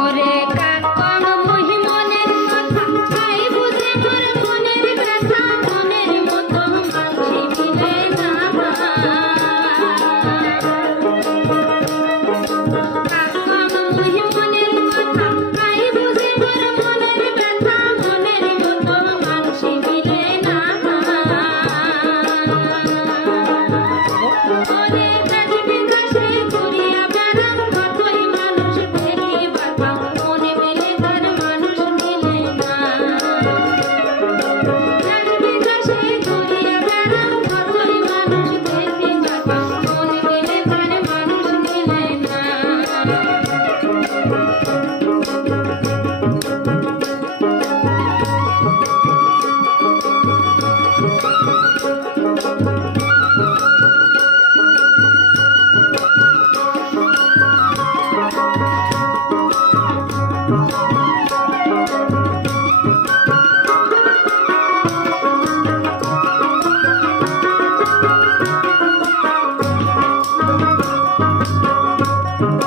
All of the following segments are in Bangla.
ওরে কাকন মহি মনের কথা তাই বুঝে মোর মনের ব্যথা মনের মতো মানসি মিলে না কাকন মহি মনের কথা তাই বুঝে মোর মনের ব্যথা মনের মতো মানসি মিলে না ওরে কাছে কাছে ঘুরিয়া বেড়াম কতই মানুষ দেখিবার পাও মনে মিলে তার মানুষ মিলে না কাছে কাছে ঘুরিয়া বেড়াম কতই মানুষ দেখিবার পাও মনে মিলে তার মানুষ মিলে না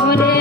ওরে